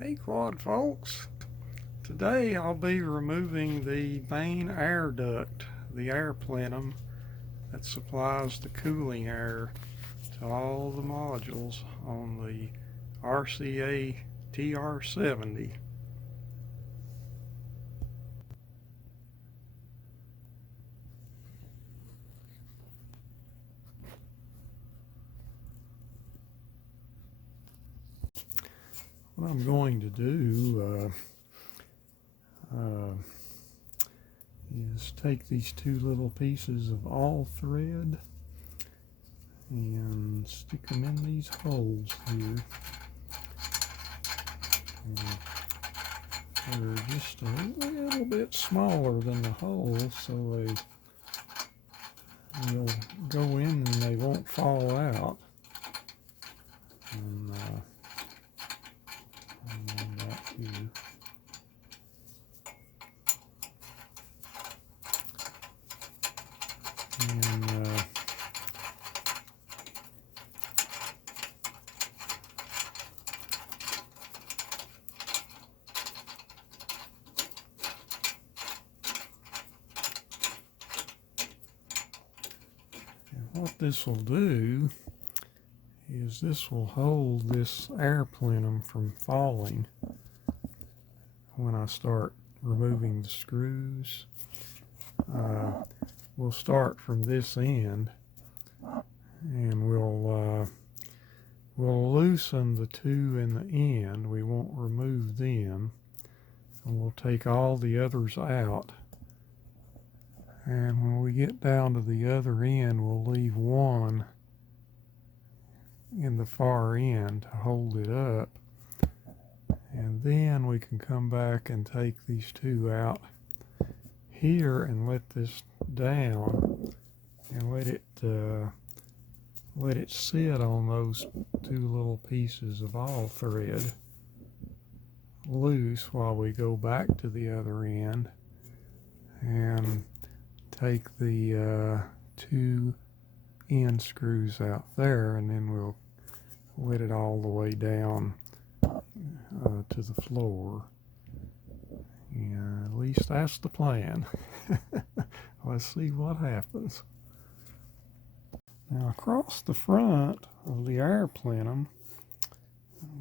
Hey quad folks, today I'll be removing the main air duct, the air plenum that supplies the cooling air to all the modules on the RCA TR-70. What I'm going to do is take these two little pieces of all thread and stick them in these holes here. They're just a little bit smaller than the holes, so they'll go in and they won't fall out. And back here. And what this will do is this will hold this air plenum from falling when I start removing the screws. We'll start from this end and we'll loosen the two in the end. We won't remove them, and we'll take all the others out. And when we get down to the other end, we'll leave one in the far end to hold it up. And then we can come back and take these two out here and let this down and let it sit on those two little pieces of all thread loose while we go back to the other end and take the two end screws out there, and then we'll let it all the way down to the floor. Yeah, at least that's the plan. Let's see what happens. Now across the front of the air plenum,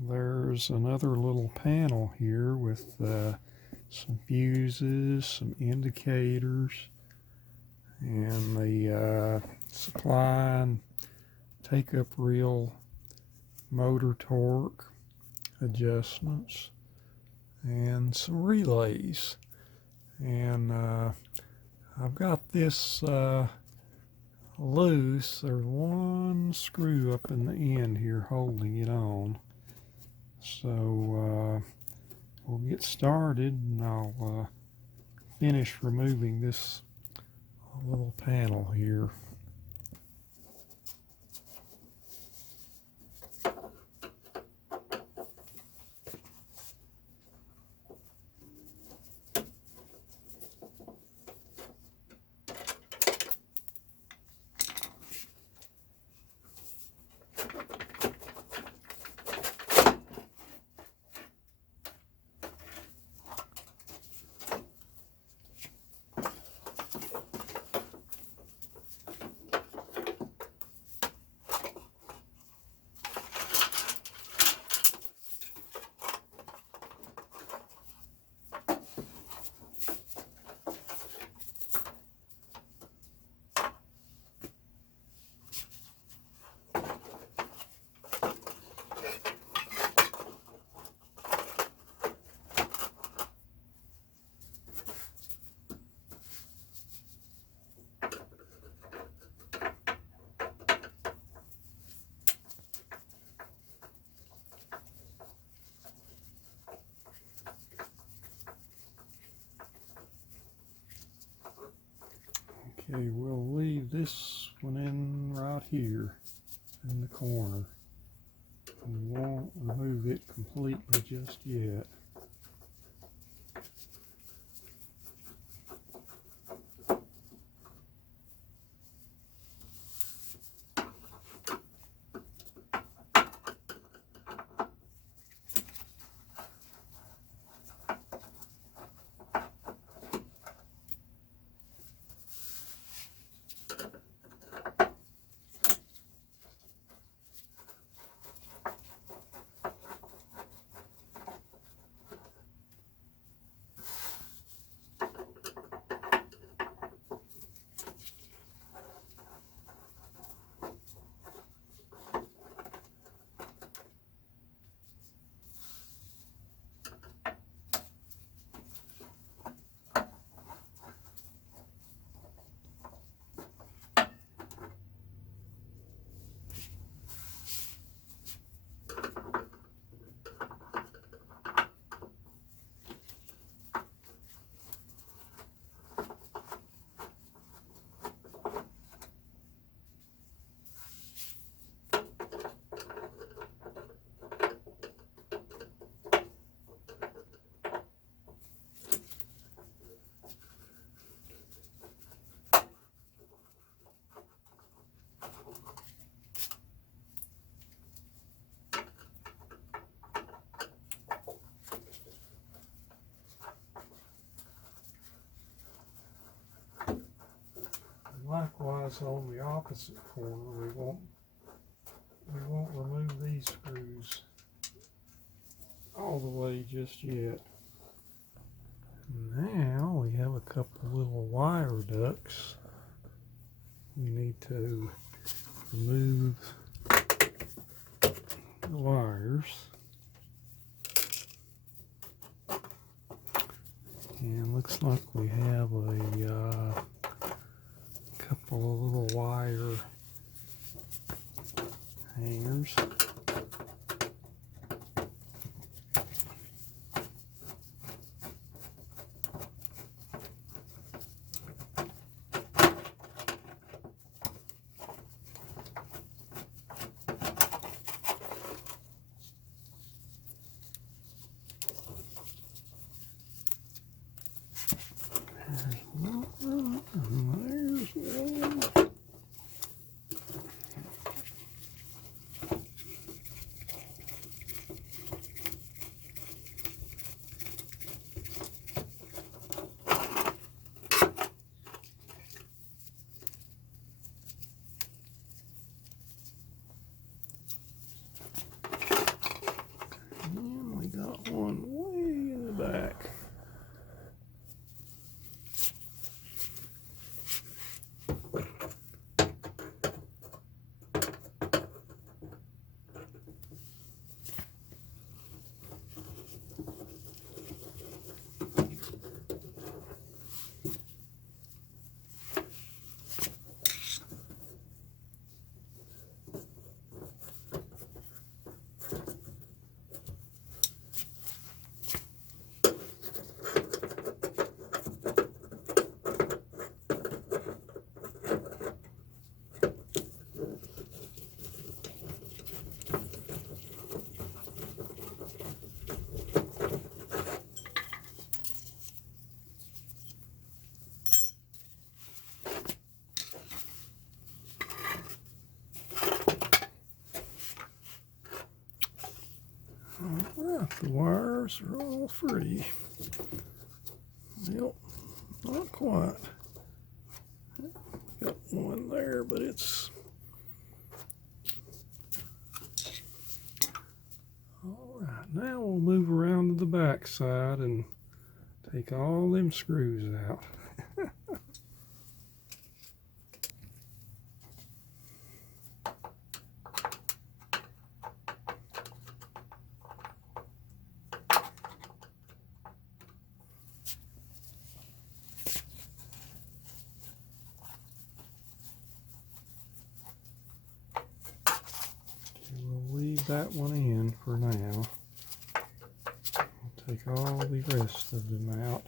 there's another little panel here with some fuses, some indicators, and the supply and take-up reel motor torque adjustments, and some relays. And I've got this loose. There's one screw up in the end here holding it on. So we'll get started, and I'll finish removing this little panel here. Okay, we'll leave this one in right here in the corner. We won't remove it completely just yet. likewise on the opposite corner, we won't remove these screws all the way just yet. Now we have a couple little wire ducts. We need to remove the wires. And looks like we have a couple of little wire hangers. There's one. And we got one way in the back. Alright, the wires are all free. Nope, not quite. Got one there, but it's... Alright, now we'll move around to the back side and take all them screws out. That one in for now. We'll take all the rest of them out.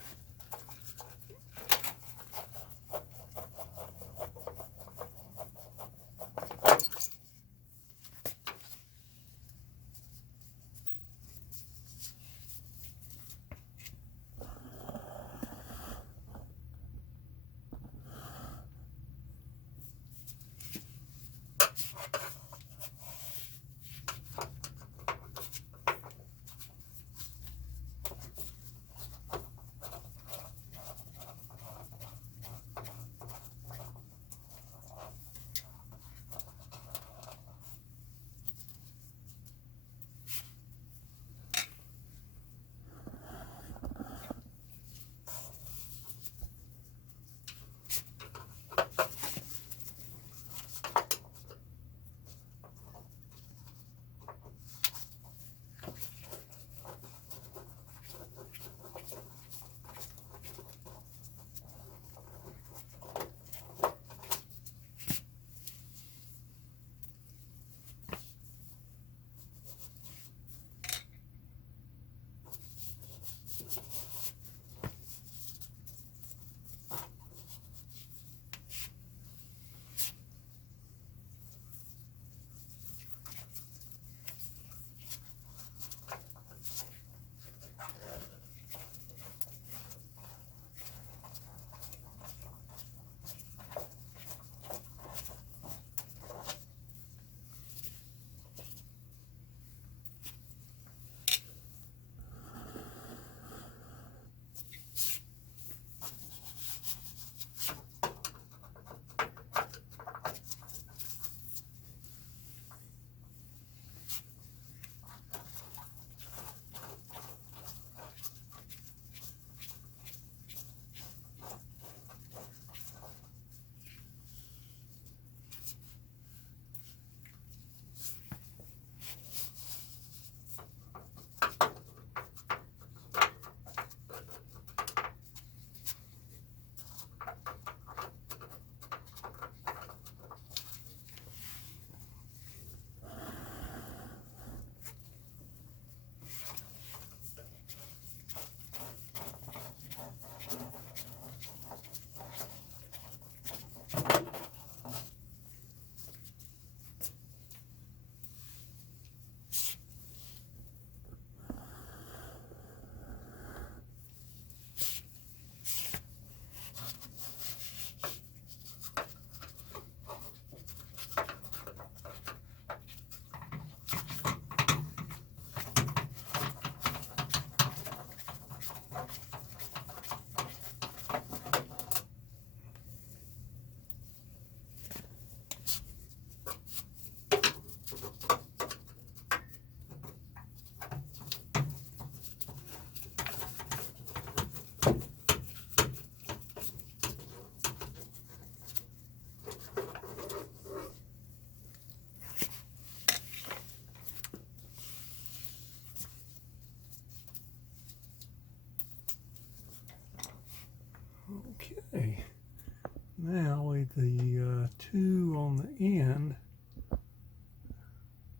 anyway, the two on the end,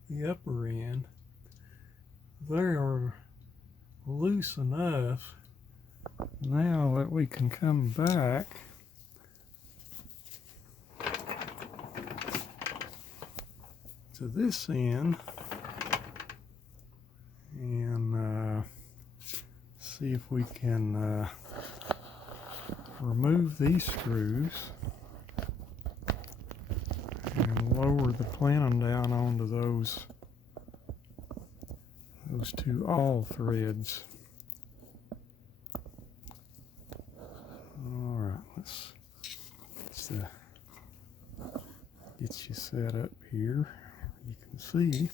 the upper end, they are loose enough now that we can come back to this end and see if we can remove these screws and lower the plenum down onto those two awl threads. All right, let's get you set up here. You can see.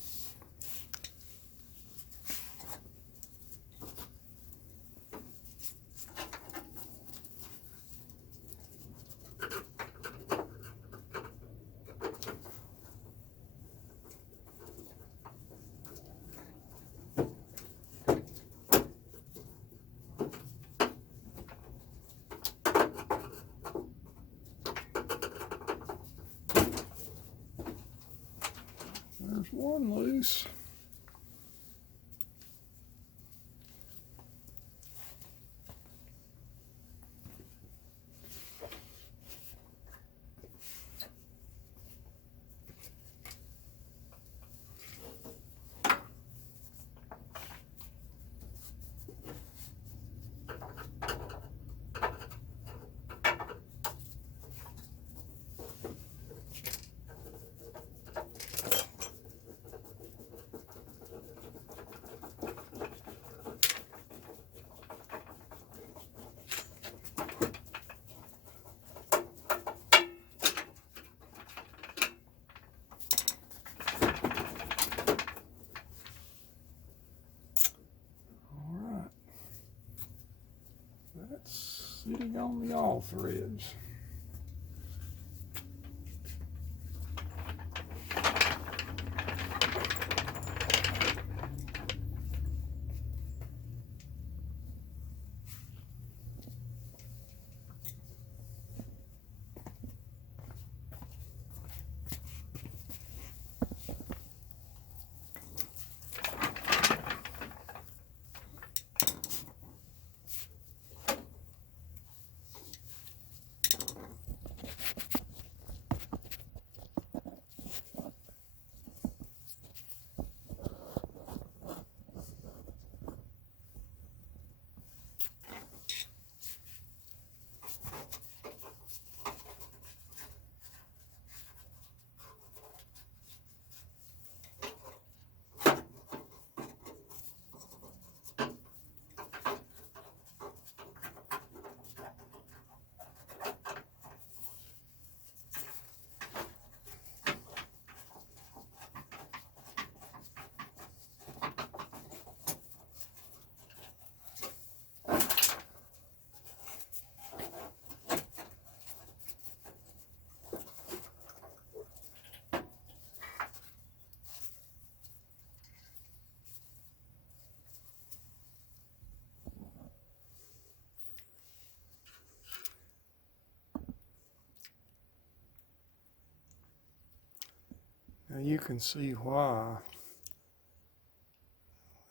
There's one loose. That's sitting on the awl threads. Now you can see why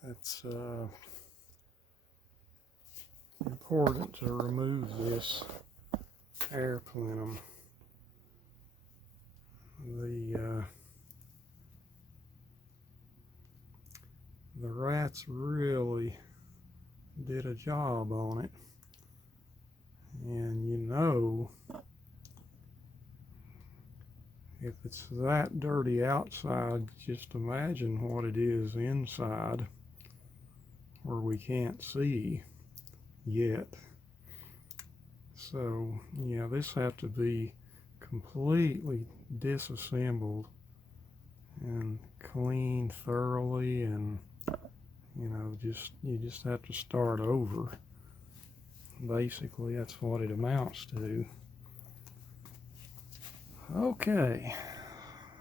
it's important to remove this air plenum. The rats really did a job on it, and you know, if it's that dirty outside, just imagine what it is inside where we can't see yet. So yeah, this has to be completely disassembled and cleaned thoroughly, and you know, you just have to start over. Basically, that's what it amounts to. Okay,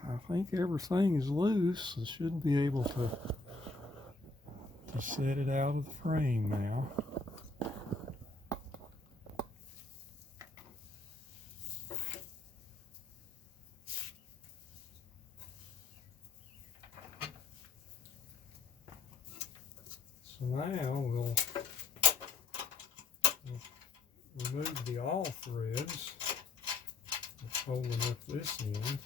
I think everything is loose. I should be able to set it out of the frame now. we'll remove the all threads, holding up this end.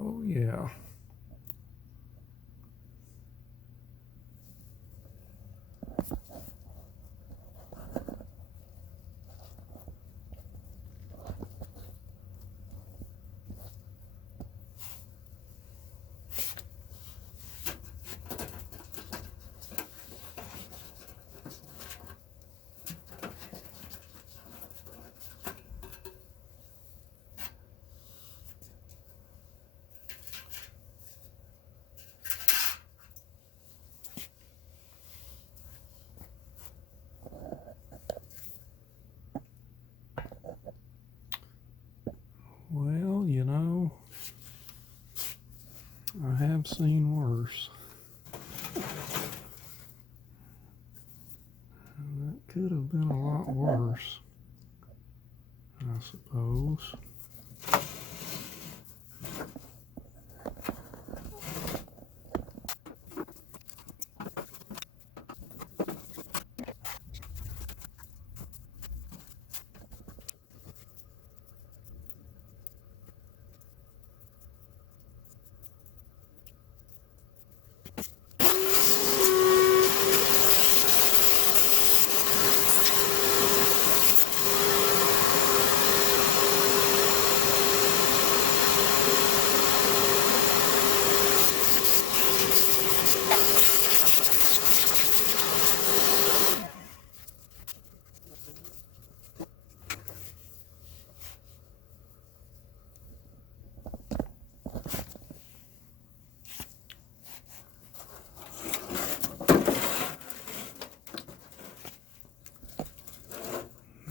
Oh yeah. Well, you know, I have seen worse. That could have been a lot worse, I suppose.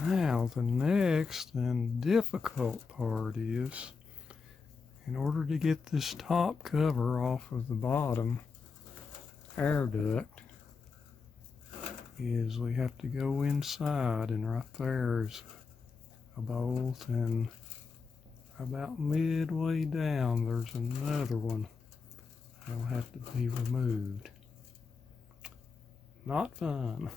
Now the next and difficult part is, in order to get this top cover off of the bottom air duct, is we have to go inside, and right there's a bolt, and about midway down there's another one that'll have to be removed. Not fun.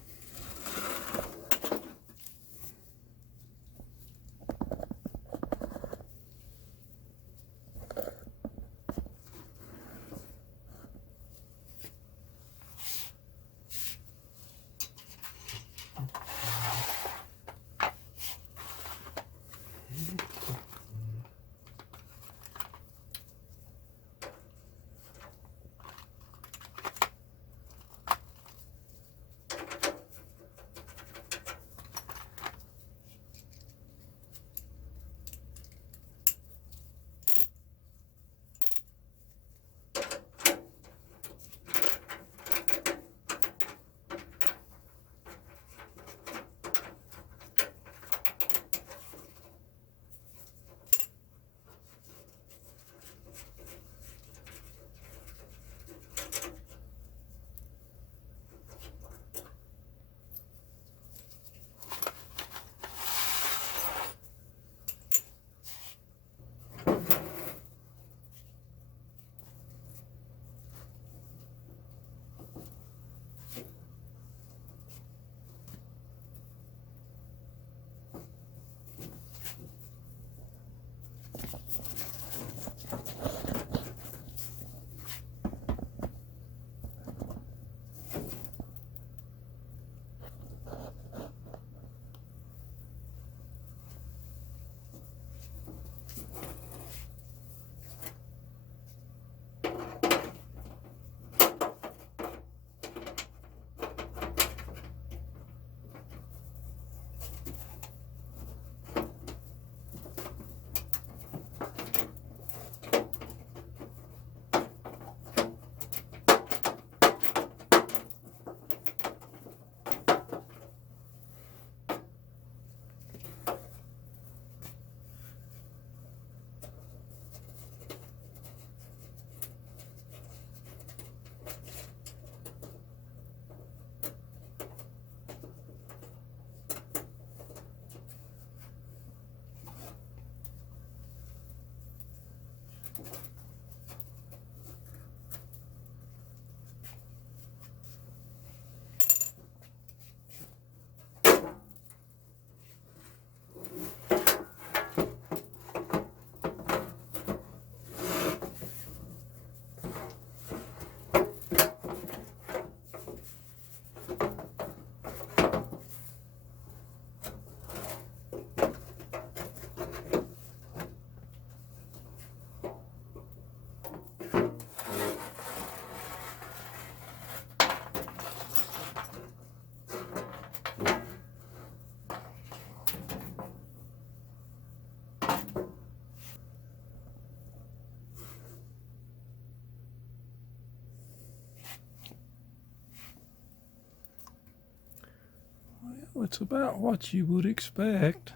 it's about what you would expect,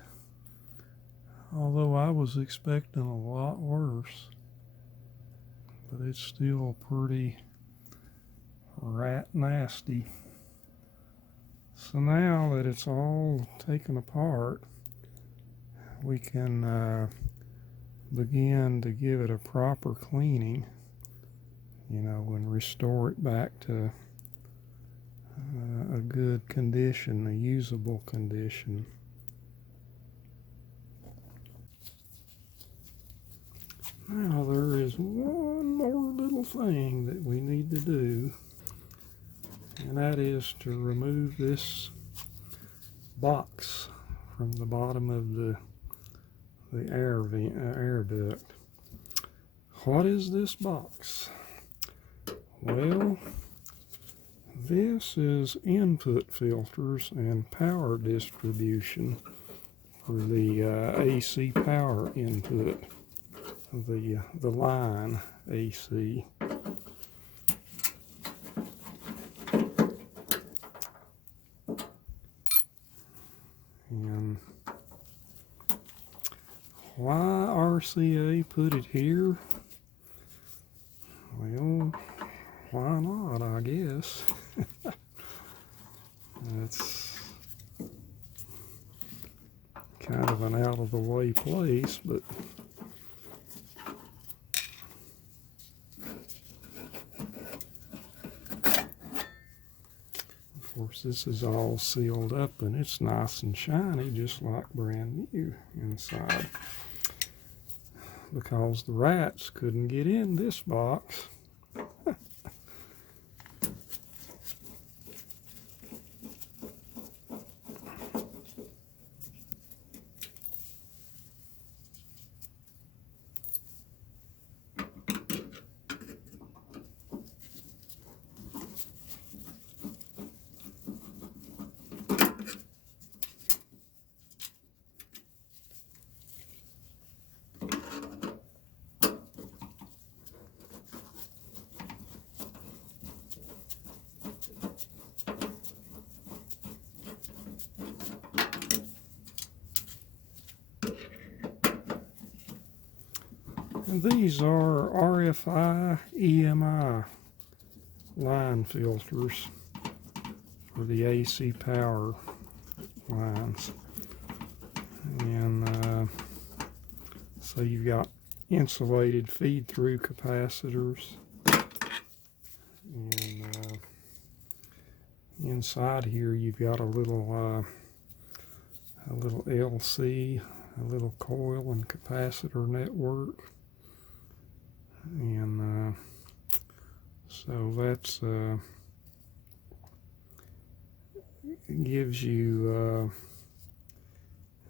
although I was expecting a lot worse. But it's still pretty rat nasty. So now that it's all taken apart, we can begin to give it a proper cleaning, and restore it back to a good condition, a usable condition. Now there is one more little thing that we need to do, and that is to remove this box from the bottom of the air duct. What is this box? Well, this is input filters and power distribution for the AC power input, the line AC. And why RCA put it here? Well, why not, I guess. It's kind of an out-of-the-way place, but of course this is all sealed up and it's nice and shiny, just like brand new inside, because the rats couldn't get in this box. And these are RFI EMI line filters for the AC power lines. And so you've got insulated feed-through capacitors. And inside here you've got a little LC, a little coil and capacitor network. And so that's gives you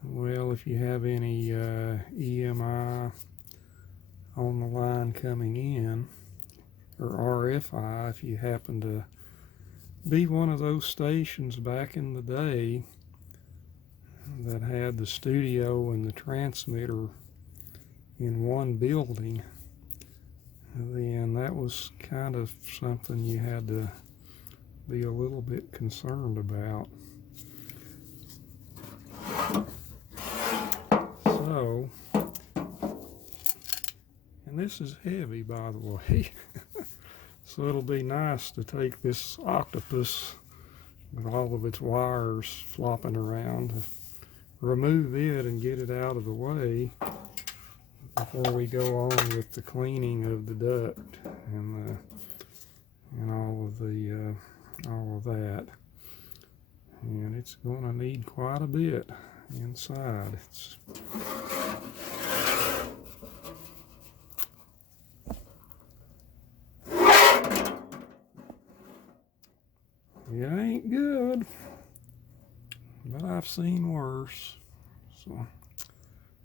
well, if you have any EMI on the line coming in, or RFI, if you happen to be one of those stations back in the day that had the studio and the transmitter in one building, then that was kind of something you had to be a little bit concerned about. So, and this is heavy, by the way, so it'll be nice to take this octopus with all of its wires flopping around, remove it and get it out of the way before we go on with the cleaning of the duct and all of that. And it's going to need quite a bit inside. It ain't good, but I've seen worse. So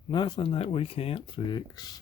nothing that we can't fix.